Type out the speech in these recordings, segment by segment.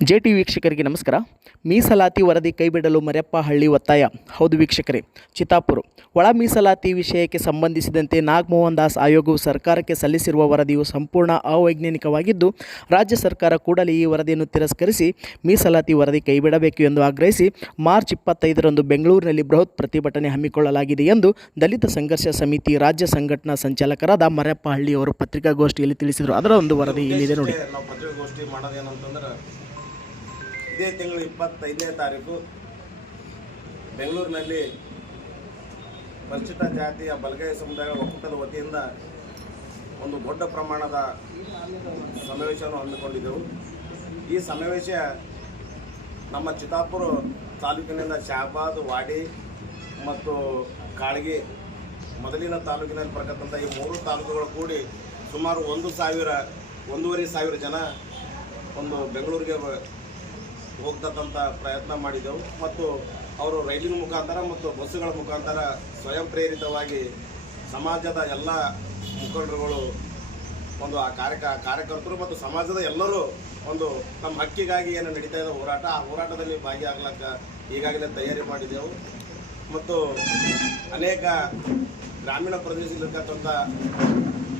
ಜೆಟಿ ವೀಕ್ಷಕರಿಗೆ ನಮಸ್ಕಾರ. ಮೀಸಲಾತಿ ವರದಿ ಕೈಬಿಡಲು ಮರ್ಯಪ್ಪಹಳ್ಳಿ ಒತ್ತಾಯ. ಹೌದು ವೀಕ್ಷಕರೇ, ಚಿತ್ತಾಪುರ ಒಳ ಮೀಸಲಾತಿ ವಿಷಯಕ್ಕೆ ಸಂಬಂಧಿಸಿದಂತೆ ನಾಗಮೋಹನ್ ದಾಸ್ ಆಯೋಗವು ಸರ್ಕಾರಕ್ಕೆ ಸಲ್ಲಿಸಿರುವ ವರದಿಯು ಸಂಪೂರ್ಣ ಅವೈಜ್ಞಾನಿಕವಾಗಿದ್ದು, ರಾಜ್ಯ ಸರ್ಕಾರ ಕೂಡಲೇ ಈ ವರದಿಯನ್ನು ತಿರಸ್ಕರಿಸಿ ಮೀಸಲಾತಿ ವರದಿ ಕೈಬಿಡಬೇಕು ಎಂದು ಆಗ್ರಹಿಸಿ ಮಾರ್ಚ್ 25ರಂದು ಬೆಂಗಳೂರಿನಲ್ಲಿ ಬೃಹತ್ ಪ್ರತಿಭಟನೆ ಹಮ್ಮಿಕೊಳ್ಳಲಾಗಿದೆ ಎಂದು ದಲಿತ ಸಂಘರ್ಷ ಸಮಿತಿ ರಾಜ್ಯ ಸಂಘಟನಾ ಸಂಚಾಲಕರಾದ ಮರ್ಯಪ್ಪಹಳ್ಳಿ ಅವರು ಪತ್ರಿಕಾಗೋಷ್ಠಿಯಲ್ಲಿ ತಿಳಿಸಿದರು. ಅದರ ಒಂದು ವರದಿ ಇಲ್ಲಿದೆ ನೋಡಿ. ಇದೇ ತಿಂಗಳು 25ನೇ ತಾರೀಕು ಬೆಂಗಳೂರಿನಲ್ಲಿ ಪರಿಶಿಷ್ಟ ಜಾತಿಯ ಬಲಗೈ ಸಮುದಾಯಗಳ ಒಕ್ಕೂಟದ ವತಿಯಿಂದ ಒಂದು ದೊಡ್ಡ ಪ್ರಮಾಣದ ಸಮಾವೇಶವನ್ನು ಹಮ್ಮಿಕೊಂಡಿದ್ದೆವು. ಈ ಸಮಾವೇಶ ನಮ್ಮ ಚಿತ್ತಾಪುರ ತಾಲೂಕಿನಿಂದ ಶಹಾಬಾದ್, ವಾಡಿ ಮತ್ತು ಕಾಳಗಿ ಮೊದಲಿನ ತಾಲೂಕಿನಲ್ಲಿ ಬರತಕ್ಕಂಥ ಈ 3 ತಾಲೂಕುಗಳು ಕೂಡಿ ಸುಮಾರು 1,500 ಜನ ಒಂದು ಬೆಂಗಳೂರಿಗೆ ಹೋಗ್ತಕ್ಕಂಥ ಪ್ರಯತ್ನ ಮಾಡಿದೆವು. ಮತ್ತು ಅವರು ರೈಲಿನ ಮುಖಾಂತರ ಮತ್ತು ಬಸ್ಸುಗಳ ಮುಖಾಂತರ ಸ್ವಯಂ ಪ್ರೇರಿತವಾಗಿ ಸಮಾಜದ ಎಲ್ಲ ಮುಖಂಡರುಗಳು ಒಂದು ಆ ಕಾರ್ಯಕರ್ತರು ಮತ್ತು ಸಮಾಜದ ಎಲ್ಲರೂ ಒಂದು ನಮ್ಮ ಹಕ್ಕಿಗಾಗಿ ಏನು ನಡೀತಾ ಇದೆ ಹೋರಾಟ, ಆ ಹೋರಾಟದಲ್ಲಿ ಭಾಗಿಯಾಗ್ಲಿಕ್ಕೆ ಈಗಾಗಲೇ ತಯಾರಿ ಮಾಡಿದೆವು. ಮತ್ತು ಅನೇಕ ಗ್ರಾಮೀಣ ಪ್ರದೇಶದಲ್ಲಿರ್ತಕ್ಕಂಥ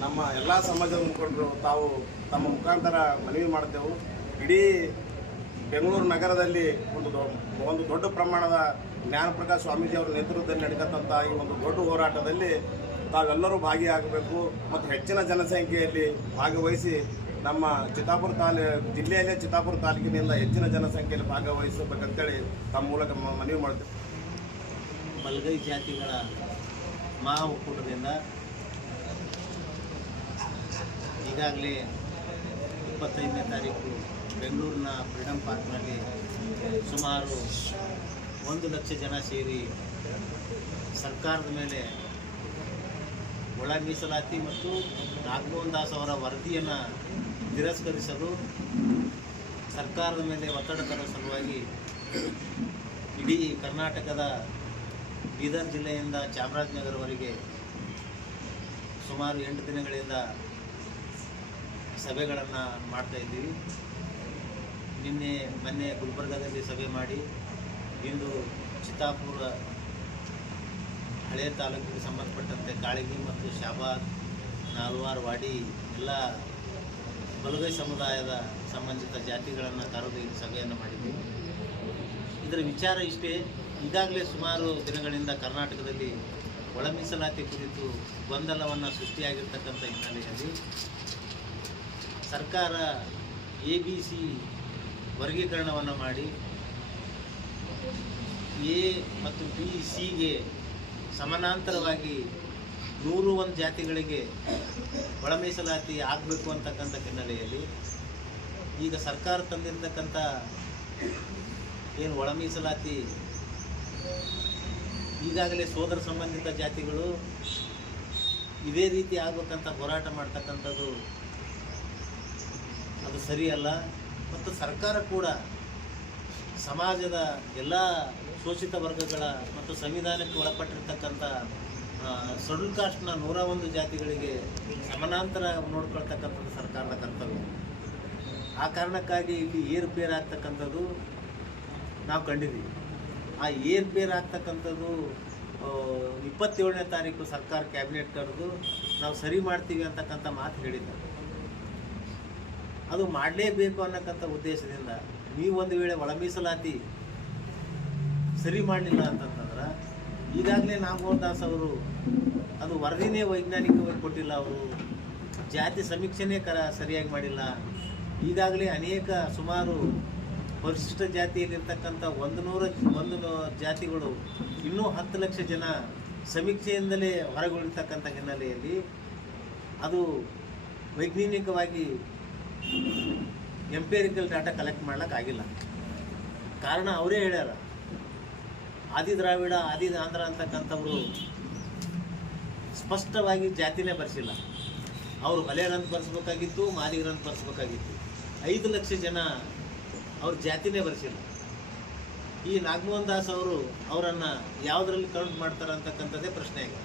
ನಮ್ಮ ಎಲ್ಲ ಸಮಾಜದ ಮುಖಂಡರು ತಾವು ತಮ್ಮ ಮುಖಾಂತರ ಮನವಿ ಮಾಡ್ತೇವೆ. ಇಡೀ ಬೆಂಗಳೂರು ನಗರದಲ್ಲಿ ಒಂದು ದೊಡ್ಡ ಪ್ರಮಾಣದ ಜ್ಞಾನಪ್ರಕಾಶ್ ಸ್ವಾಮೀಜಿಯವರ ನೇತೃತ್ವದಲ್ಲಿ ನಡೀತಕ್ಕಂಥ ಈ ಒಂದು ದೊಡ್ಡ ಹೋರಾಟದಲ್ಲಿ ತಾವೆಲ್ಲರೂ ಭಾಗಿಯಾಗಬೇಕು ಮತ್ತು ಹೆಚ್ಚಿನ ಜನಸಂಖ್ಯೆಯಲ್ಲಿ ಭಾಗವಹಿಸಿ ನಮ್ಮ ಚಿತ್ತಾಪುರ ಜಿಲ್ಲೆಯಲ್ಲೇ ಚಿತ್ತಾಪುರ ತಾಲೂಕಿನಿಂದ ಹೆಚ್ಚಿನ ಜನಸಂಖ್ಯೆಯಲ್ಲಿ ಭಾಗವಹಿಸಬೇಕಂತೇಳಿ ತಮ್ಮ ಮೂಲಕ ಮನವಿ ಮಾಡ್ತೇವೆ. ಬಲಗೈ ಜಾತಿಗಳ ಮಹಾ ಒಕ್ಕೂಟದಿಂದ ಈಗಾಗಲೇ 25ನೇ ತಾರೀಕು ಬೆಂಗಳೂರಿನ ಫ್ರೀಡಂ ಪಾರ್ಕ್ನಲ್ಲಿ ಸುಮಾರು 1 ಲಕ್ಷ ಜನ ಸೇರಿ ಸರ್ಕಾರದ ಮೇಲೆ ಒಳ ಮೀಸಲಾತಿ ಮತ್ತು ನಾಗಮೋಹನ್ ದಾಸ್ ಅವರ ವರದಿಯನ್ನು ತಿರಸ್ಕರಿಸಲು ಸರ್ಕಾರದ ಮೇಲೆ ಒತ್ತಡ ತರುವ ಸಲುವಾಗಿ ಇಡೀ ಕರ್ನಾಟಕದ ಬೀದರ್ ಜಿಲ್ಲೆಯಿಂದ ಚಾಮರಾಜನಗರವರೆಗೆ ಸುಮಾರು 8 ದಿನಗಳಿಂದ ಸಭೆಗಳನ್ನು ಮಾಡ್ತಾಯಿದ್ದೀವಿ. ಮೊನ್ನೆ ಗುಲ್ಬರ್ಗಾದಲ್ಲಿ ಸಭೆ ಮಾಡಿ ಇಂದು ಚಿತ್ತಾಪುರ ಹಳೆಯ ತಾಲೂಕಿಗೆ ಸಂಬಂಧಪಟ್ಟಂತೆ ಕಾಳಗಿ ಮತ್ತು ಶಹಾಬಾದ್, ನಾಲ್ವಾರ್, ವಾಡಿ ಎಲ್ಲ ಬಲಗೈ ಸಮುದಾಯದ ಸಂಬಂಧಿತ ಜಾತಿಗಳನ್ನು ಕರೆದು ಈ ಸಭೆಯನ್ನು ಮಾಡಿದ್ದೀವಿ. ಇದರ ವಿಚಾರ ಇಷ್ಟೇ, ಈಗಾಗಲೇ ಸುಮಾರು ದಿನಗಳಿಂದ ಕರ್ನಾಟಕದಲ್ಲಿ ಒಳ ಮೀಸಲಾತಿ ಕುರಿತು ಗೊಂದಲವನ್ನು ಸೃಷ್ಟಿಯಾಗಿರ್ತಕ್ಕಂಥ ಹಿನ್ನೆಲೆಯಲ್ಲಿ ಸರ್ಕಾರ ABC ವರ್ಗೀಕರಣವನ್ನು ಮಾಡಿ A ಮತ್ತು B, Cಗೆ ಸಮಾನಾಂತರವಾಗಿ 101 ಜಾತಿಗಳಿಗೆ ಒಳ ಮೀಸಲಾತಿ ಆಗಬೇಕು ಅಂತಕ್ಕಂಥ ಹಿನ್ನೆಲೆಯಲ್ಲಿ ಈಗ ಸರ್ಕಾರ ತಂದಿರತಕ್ಕಂಥ ಏನು ಒಳ ಮೀಸಲಾತಿ ಈಗಾಗಲೇ ಸೋದರ ಸಂಬಂಧಿತ ಜಾತಿಗಳು ಇದೇ ರೀತಿ ಆಗಬೇಕಂತ ಹೋರಾಟ ಮಾಡ್ತಕ್ಕಂಥದ್ದು ಅದು ಸರಿಯಲ್ಲ. ಮತ್ತು ಸರ್ಕಾರ ಕೂಡ ಸಮಾಜದ ಎಲ್ಲ ಶೋಷಿತ ವರ್ಗಗಳ ಮತ್ತು ಸಂವಿಧಾನಕ್ಕೆ ಒಳಪಟ್ಟಿರ್ತಕ್ಕಂಥ ಶೆಡ್ಯೂಲ್ ಕಾಸ್ಟ್ನ 101 ಜಾತಿಗಳಿಗೆ ಸಮಾನಾಂತರ ನೋಡ್ಕೊಳ್ತಕ್ಕಂಥದ್ದು ಸರ್ಕಾರದ ಕರ್ತವ್ಯ. ಆ ಕಾರಣಕ್ಕಾಗಿ ಇಲ್ಲಿ ಏರ್ಪೇರ್ ಆಗ್ತಕ್ಕಂಥದ್ದು ನಾವು ಕಂಡಿದ್ದೀವಿ. ಆ ಏರ್ಪೇರ್ ಆಗ್ತಕ್ಕಂಥದ್ದು 27ನೇ ತಾರೀಕು ಸರ್ಕಾರ ಕ್ಯಾಬಿನೆಟ್ ಕರೆದು ನಾವು ಸರಿ ಮಾಡ್ತೀವಿ ಅಂತಕ್ಕಂಥ ಮಾತು ಹೇಳಿದ್ದಾರೆ. ಅದು ಮಾಡಲೇಬೇಕು ಅನ್ನಕ್ಕಂಥ ಉದ್ದೇಶದಿಂದ ನೀವು ಒಂದು ವೇಳೆ ಒಳ ಮೀಸಲಾತಿ ಸರಿ ಮಾಡಲಿಲ್ಲ ಅಂತಂತಂದ್ರೆ ಈಗಾಗಲೇ ನಾಗಮೋಹನ್ ದಾಸ್ ಅವರು ಅದು ವರದಿನೇ ವೈಜ್ಞಾನಿಕವಾಗಿ ಕೊಟ್ಟಿಲ್ಲ, ಅವರು ಜಾತಿ ಸಮೀಕ್ಷೆನೇ ಸರಿಯಾಗಿ ಮಾಡಿಲ್ಲ. ಈಗಾಗಲೇ ಅನೇಕ ಸುಮಾರು ಪರಿಶಿಷ್ಟ ಜಾತಿಯಲ್ಲಿರ್ತಕ್ಕಂಥ 101 ಜಾತಿಗಳು ಇನ್ನೂ 10 ಲಕ್ಷ ಜನ ಸಮೀಕ್ಷೆಯಿಂದಲೇ ಹೊರಗುಳಿರ್ತಕ್ಕಂಥ ಹಿನ್ನೆಲೆಯಲ್ಲಿ ಅದು ವೈಜ್ಞಾನಿಕವಾಗಿ ಎಂಪೇರಿಕಲ್ ಡಾಟಾ ಕಲೆಕ್ಟ್ ಮಾಡ್ಲಿಕ್ಕಾಗಿಲ್ಲ. ಕಾರಣ ಅವರೇ ಹೇಳ್ಯಾರ, ಆದಿ ದ್ರಾವಿಡ, ಆದಿ ಆಂಧ್ರ ಅಂತಕ್ಕಂಥವರು ಸ್ಪಷ್ಟವಾಗಿ ಜಾತಿನೇ ಬರೆಸಿಲ್ಲ. ಅವರು ಮಲೆಯರಂತ ಬರೆಸ್ಬೇಕಾಗಿತ್ತು, ಮಾದಿಗರಂತ ಬರೆಸ್ಬೇಕಾಗಿತ್ತು. 5 ಲಕ್ಷ ಜನ ಅವ್ರ ಜಾತಿನೇ ಬರೆಸಿಲ್ಲ. ಈ ನಾಗಮೋಹನ್ ದಾಸ್ ಅವರು ಅವರನ್ನು ಯಾವುದರಲ್ಲಿ ಕೌಂಟ್ ಮಾಡ್ತಾರೆ ಅಂತಕ್ಕಂಥದ್ದೇ ಪ್ರಶ್ನೆ ಆಗಿದೆ.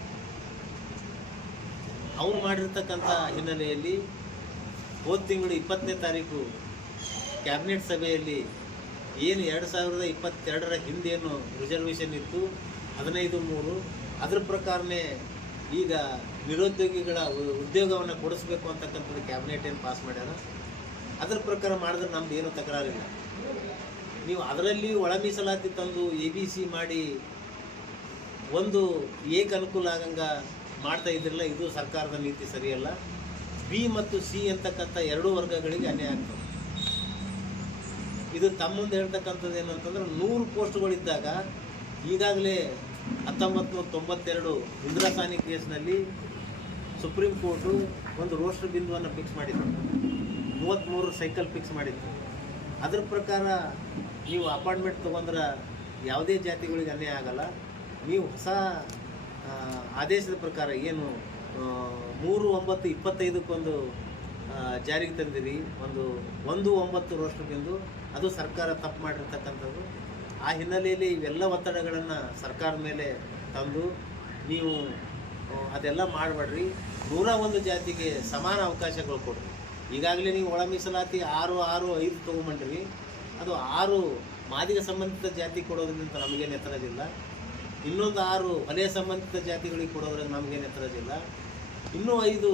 ಅವರು ಮಾಡಿರ್ತಕ್ಕಂಥ ಹಿನ್ನೆಲೆಯಲ್ಲಿ ಹೋದ ತಿಂಗಳು 20ನೇ ತಾರೀಕು ಕ್ಯಾಬಿನೆಟ್ ಸಭೆಯಲ್ಲಿ ಏನು 2022ರ ಹಿಂದೇನು ರಿಸರ್ವೇಷನ್ ಇತ್ತು 15(3) ಅದ್ರ ಪ್ರಕಾರನೇ ಈಗ ನಿರುದ್ಯೋಗಿಗಳ ಉದ್ಯೋಗವನ್ನು ಕೊಡಿಸ್ಬೇಕು ಅಂತಕ್ಕಂಥದ್ದು ಕ್ಯಾಬಿನೆಟ್ ಏನು ಪಾಸ್ ಮಾಡ್ಯಾರ. ಅದ್ರ ಪ್ರಕಾರ ಮಾಡಿದ್ರೆ ನಮ್ದು ಏನೂ ತಕರಾರಿಲ್ಲ. ನೀವು ಅದರಲ್ಲಿ ಒಳ ಮೀಸಲಾತಿ ತಂದು ABC ಮಾಡಿ ಒಂದು ಅನುಕೂಲ ಆಗಂಗೆ ಮಾಡ್ತಾ ಇದ್ರಲ್ಲ, ಇದು ಸರ್ಕಾರದ ನೀತಿ ಸರಿಯಲ್ಲ. B ಮತ್ತು C ಅಂತಕ್ಕಂಥ 2 ವರ್ಗಗಳಿಗೆ ಅನ್ಯಾಯ ಆಗ್ತದೆ. ಇದು ತಮ್ಮ ಮುಂದೆ ಹೇಳ್ತಕ್ಕಂಥದ್ದು ಏನಂತಂದ್ರೆ 100 ಪೋಸ್ಟ್ಗಳಿದ್ದಾಗ ಈಗಾಗಲೇ 1992 ಇಂದಿರಾ ಸಾನಿ ಕೇಸ್ನಲ್ಲಿ ಸುಪ್ರೀಂ ಕೋರ್ಟು ಒಂದು ರೋಸ್ಟರ್ ಬಿಂದುವನ್ನು ಫಿಕ್ಸ್ ಮಾಡಿತ್ತು, 33 ಸೈಕಲ್ ಫಿಕ್ಸ್ ಮಾಡಿತ್ತು. ಅದ್ರ ಪ್ರಕಾರ ನೀವು ಅಪಾಯಿಂಟ್ಮೆಂಟ್ ತೊಗೊಂಡ್ರೆ ಯಾವುದೇ ಜಾತಿಗಳಿಗೆ ಅನ್ಯಾಯ ಆಗಲ್ಲ. ನೀವು ಹೊಸ ಆದೇಶದ ಪ್ರಕಾರ ಏನು 3/9/25 ಜಾರಿಗೆ ತಂದಿರಿ, 1/9 ರೋಸ್ಟರ್ ಬಿಂದು, ಅದು ಸರ್ಕಾರ ತಪ್ಪು ಮಾಡಿರ್ತಕ್ಕಂಥದ್ದು. ಆ ಹಿನ್ನೆಲೆಯಲ್ಲಿ ಇವೆಲ್ಲ ಒತ್ತಡಗಳನ್ನು ಸರ್ಕಾರದ ಮೇಲೆ ತಂದು ನೀವು ಅದೆಲ್ಲ ಮಾಡಬೇಡ್ರಿ, 101 ಜಾತಿಗೆ ಸಮಾನ ಅವಕಾಶಗಳು ಕೊಡ್ರಿ. ಈಗಾಗಲೇ ನೀವು ಒಳ ಮೀಸಲಾತಿ 6 ತೊಗೊಂಬಂಡ್ರಿ, ಅದು 6 ಮಾದಿಗ ಸಂಬಂಧಿತ ಜಾತಿ ಕೊಡೋದ್ರಿಂದ ನಮಗೇನು ಎತ್ತರದಿಲ್ಲ. ಇನ್ನೊಂದು 6 ವಲಯ ಸಂಬಂಧಿತ ಜಾತಿಗಳಿಗೆ ಕೊಡೋದ್ರಾಗ ನಮಗೇನು ಎತ್ತರದಿಲ್ಲ. ಇನ್ನೂ 5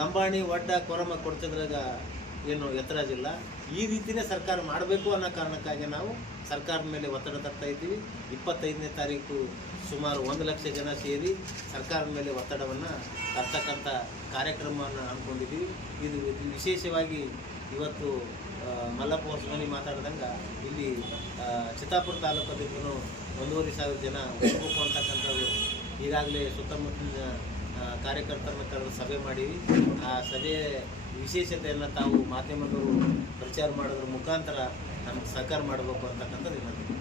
ಲಂಬಾಣಿ, ವಡ್ಡ, ಕೊರಮ ಕೊಡ್ತಿದ್ರಾಗ ಏನು ಎತ್ತರದಿಲ್ಲ. ಈ ರೀತಿಯೇ ಸರ್ಕಾರ ಮಾಡಬೇಕು ಅನ್ನೋ ಕಾರಣಕ್ಕಾಗಿ ನಾವು ಸರ್ಕಾರದ ಮೇಲೆ ಒತ್ತಡ ತರ್ತಾ ಇದ್ದೀವಿ. 25ನೇ ತಾರೀಕು ಸುಮಾರು 1 ಲಕ್ಷ ಜನ ಸೇರಿ ಸರ್ಕಾರದ ಮೇಲೆ ಒತ್ತಡವನ್ನು ತರ್ತಕ್ಕಂಥ ಕಾರ್ಯಕ್ರಮವನ್ನು ಅಂದ್ಕೊಂಡಿದ್ದೀವಿ. ಇದು ವಿಶೇಷವಾಗಿ ಇವತ್ತು ಮಲ್ಲಪ್ಪ ಹೊಸಮನಿ ಮಾತಾಡ್ದಂಗೆ ಇಲ್ಲಿ ಚಿತ್ತಾಪುರ ತಾಲೂಕದಿಂದಲೂ 1,500 ಜನ ಹೋಗಬೇಕು ಅಂತಕ್ಕಂಥದ್ದು ಈಗಾಗಲೇ ಸುತ್ತಮುತ್ತಲಿನ ಕಾರ್ಯಕರ್ತರನ್ನ ಕರೆದು ಸಭೆ ಮಾಡೀವಿ. ಆ ಸಭೆಯ ವಿಶೇಷತೆಯನ್ನು ತಾವು ಮಾಧ್ಯಮದವರು ಪ್ರಚಾರ ಮಾಡೋದ್ರ ಮುಖಾಂತರ ನಮ್ಗೆ ಸಹಕಾರ ಮಾಡಬೇಕು ಅಂತಕ್ಕಂಥದ್ದು ಇನ್ನೊಂದು.